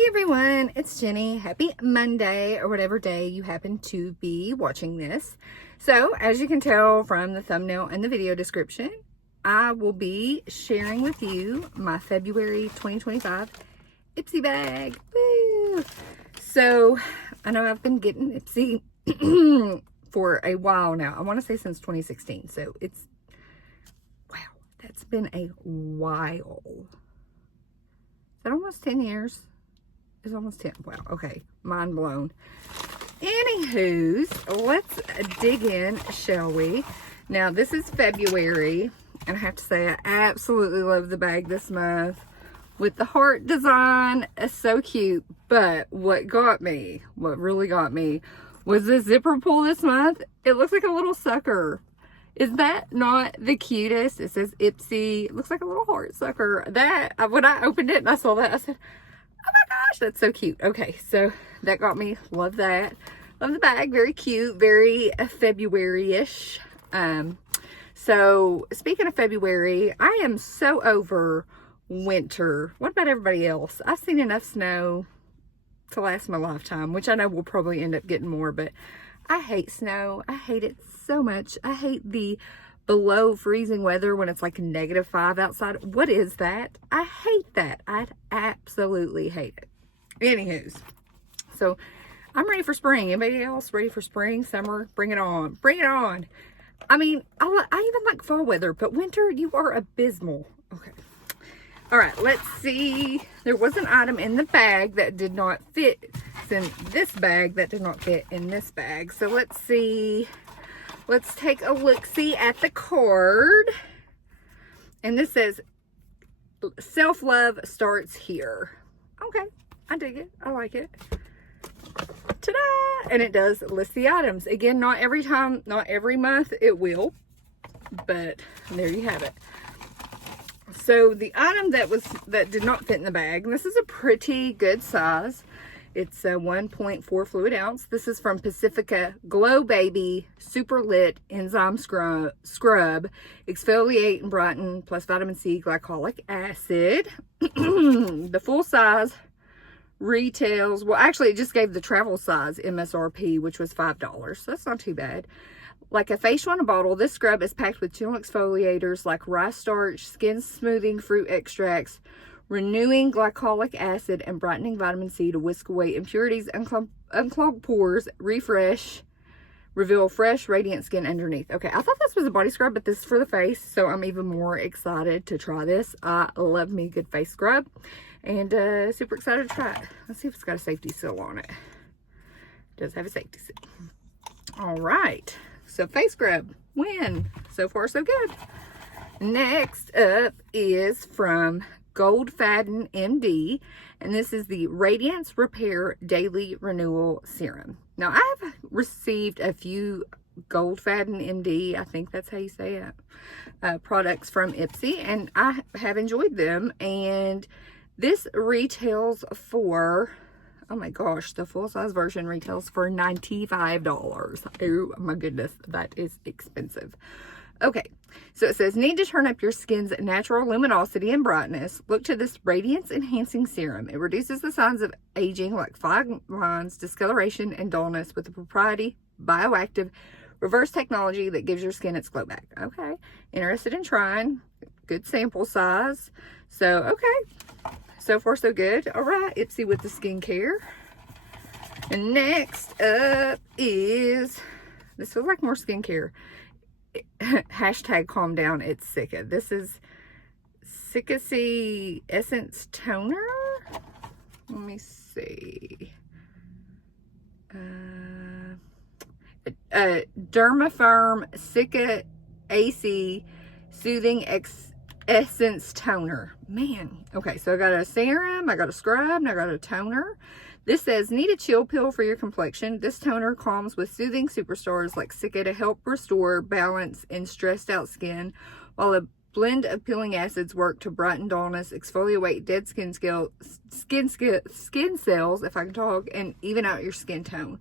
Hey everyone, it's Jenny. Happy Monday or whatever day you happen to be watching this. So as you can tell from the thumbnail and the video description, I will be sharing with you my February 2025 Ipsy bag. Woo! So I know I've been getting Ipsy for a while now. I want to say since 2016. So it's, wow, that's been a while. Is that almost 10 years? It's almost 10. Wow. Okay. Mind blown. Anywho's, let's dig in, shall we? Now, this is February, and I have to say, I absolutely love the bag this month with the heart design. It's so cute. But what really got me, was the zipper pull this month. It looks like a little sucker. Is that not the cutest? It says Ipsy. It looks like a little heart sucker. That, when I opened it and I saw that, I said, oh my gosh, that's so cute. Okay, so that got me. Love that. Love the bag. Very cute. Very February-ish. So speaking of February, I am so over winter. What about everybody else? I've seen enough snow to last my lifetime, which I know we'll probably end up getting more, but I hate snow. I hate it so much. I hate the below freezing weather when it's like -5 outside. What is that? I hate that. I absolutely hate it. Anywho's, so I'm ready for spring. Anybody else ready for spring, summer? Bring it on. Bring it on. I mean, I even like fall weather, but winter, you are abysmal. Okay. All right, let's see. There was an item in the bag that did not fit. It's in this bag that did not fit in this bag. So let's see. Let's take a look-see at the card. And this says, self-love starts here. Okay, I dig it. I like it. Ta-da! And it does list the items. Again, not every time, not every month it will. But there you have it. So the item that did not fit in the bag, and this is a pretty good size. It's a 1.4 fluid ounce. This is from Pacifica Glow Baby Super Lit Enzyme Scrub. Exfoliate and brighten plus vitamin C glycolic acid. The full size retails, well actually it just gave the travel size MSRP, which was $5. So that's not too bad. Like a facial in a bottle, this scrub is packed with gentle exfoliators like rice starch, skin smoothing fruit extracts, renewing glycolic acid, and brightening vitamin C to whisk away impurities, unclog pores, refresh, reveal fresh, radiant skin underneath. Okay, I thought this was a body scrub, but this is for the face, so I'm even more excited to try this. I love me a good face scrub, and super excited to try it. Let's see if it's got a safety seal on it. It does have a safety seal. All right, so face scrub, win. So far, so good. Next up is from Goldfaden MD, and this is the Radiance Repair Daily Renewal Serum. Now, I've received a few Goldfaden MD, I think that's how you say it, products from Ipsy, and I have enjoyed them. And this retails for, oh my gosh, the full-size version retails for $95. Oh my goodness, that is expensive. Okay, so it says, need to turn up your skin's natural luminosity and brightness? Look to this radiance-enhancing serum. It reduces the signs of aging like fine lines, discoloration, and dullness with a proprietary, bioactive, reverse technology that gives your skin its glow back. Okay, interested in trying? Good sample size. So, okay, so far so good. All right, Ipsy with the skincare. And next up is, this feels like more skincare. Hashtag calm down, it's Cica. This is Cica Essence Toner. Let me see. Dermafirm Cica AC Soothing Essence Toner. Man. Okay, so I got a serum, I got a scrub, and I got a toner. This says, need a chill pill for your complexion. This toner calms with soothing superstars like Cica to help restore balance in stressed out skin, while a blend of peeling acids work to brighten dullness, exfoliate dead skin cells, if I can talk, and even out your skin tone.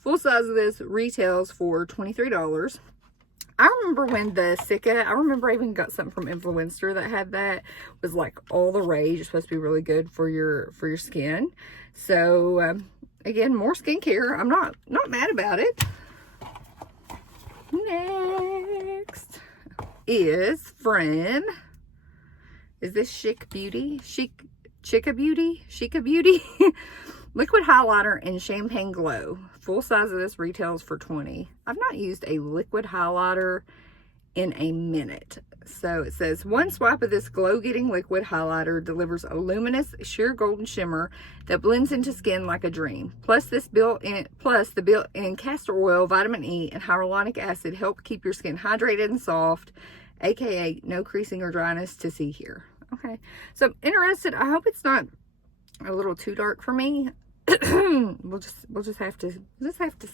Full size of this retails for $23. I remember when the Cica, I remember I even got something from Influencer that had that, was like all the rage. It's supposed to be really good for your skin. So again, more skincare. I'm not mad about it. Next is from, is this Chica Beauty? Chica Beauty? Liquid highlighter in Champagne Glow. Full size of this retails for $20. I've not used a liquid highlighter in a minute. So it says, one swipe of this glow-getting liquid highlighter delivers a luminous, sheer golden shimmer that blends into skin like a dream. Plus the built-in castor oil, vitamin E, and hyaluronic acid help keep your skin hydrated and soft, aka no creasing or dryness to see here. Okay, so I'm interested. I hope it's not a little too dark for me. we'll just have to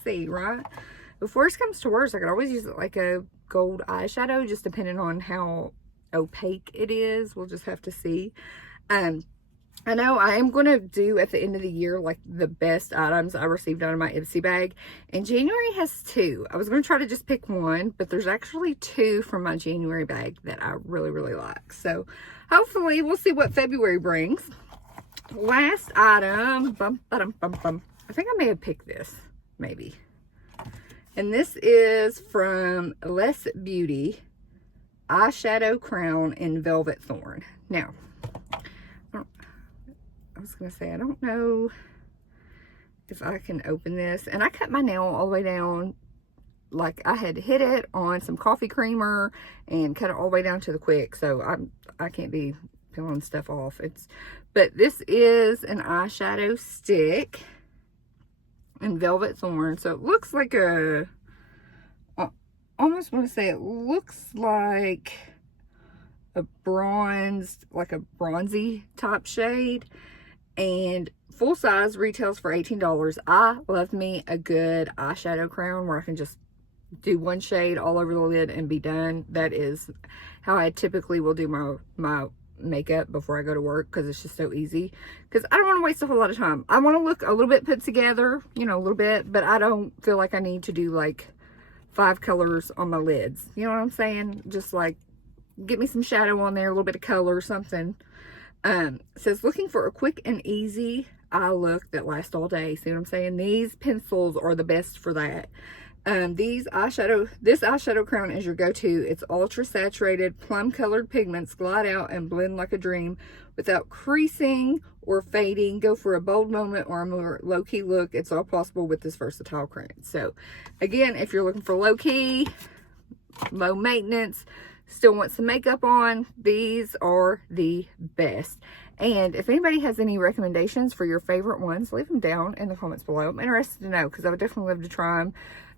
see, right? If worst comes to worst, I could always use it like a gold eyeshadow, just depending on how opaque it is. We'll just have to see. I know I am going to do at the end of the year like the best items I received out of my Ipsy bag, and January has 2. I was going to try to just pick one, but there's actually 2 from my January bag that I really like. So hopefully we'll see what February brings. Last item, I think I may have picked this, maybe. And this is from Less Beauty, Eyeshadow Crown in Velvet Thorn. Now, I was going to say, I don't know if I can open this. And I cut my nail all the way down, like I had hit it on some coffee creamer and cut it all the way down to the quick. So I can't be peeling stuff off. But this is an eyeshadow stick in Velvet Thorn. So it looks like I almost want to say it looks like a bronzed, like a bronzy top shade. And full size retails for $18. I love me a good eyeshadow crown where I can just do one shade all over the lid and be done. That is how I typically will do my makeup before I go to work, because it's just so easy. Because I don't want to waste a whole lot of time. I want to look a little bit put together, you know, a little bit, but I don't feel like I need to do like 5 colors on my lids. You know what I'm saying? Just like get me some shadow on there, a little bit of color or something. It says, looking for a quick and easy eye look that lasts all day. See what I'm saying? These pencils are the best for that. This eyeshadow crown is your go-to. It's ultra saturated, plum colored pigments glide out and blend like a dream without creasing or fading. Go for a bold moment or a more low-key look. It's all possible with this versatile crown. So again, if you're looking for low-key, low maintenance, still want some makeup on, these are the best. And if anybody has any recommendations for your favorite ones, leave them down in the comments below. I'm interested to know, because I would definitely love to try them.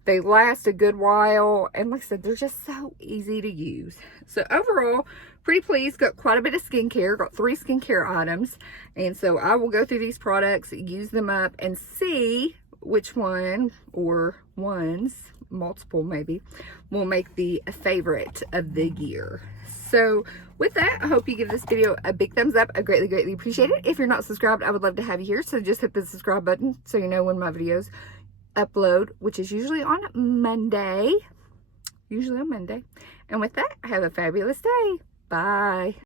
They last a good while, and like I said, they're just so easy to use. So overall, pretty pleased. Got quite a bit of skincare. Got 3 skincare items, and so I will go through these products, use them up, and see which one, or ones, multiple maybe, will make the favorite of the year. So with that, I hope you give this video a big thumbs up. I greatly appreciate it. If you're not subscribed, I would love to have you here. So just hit the subscribe button so you know when my videos upload, which is usually on Monday. And with that, have a fabulous day. Bye.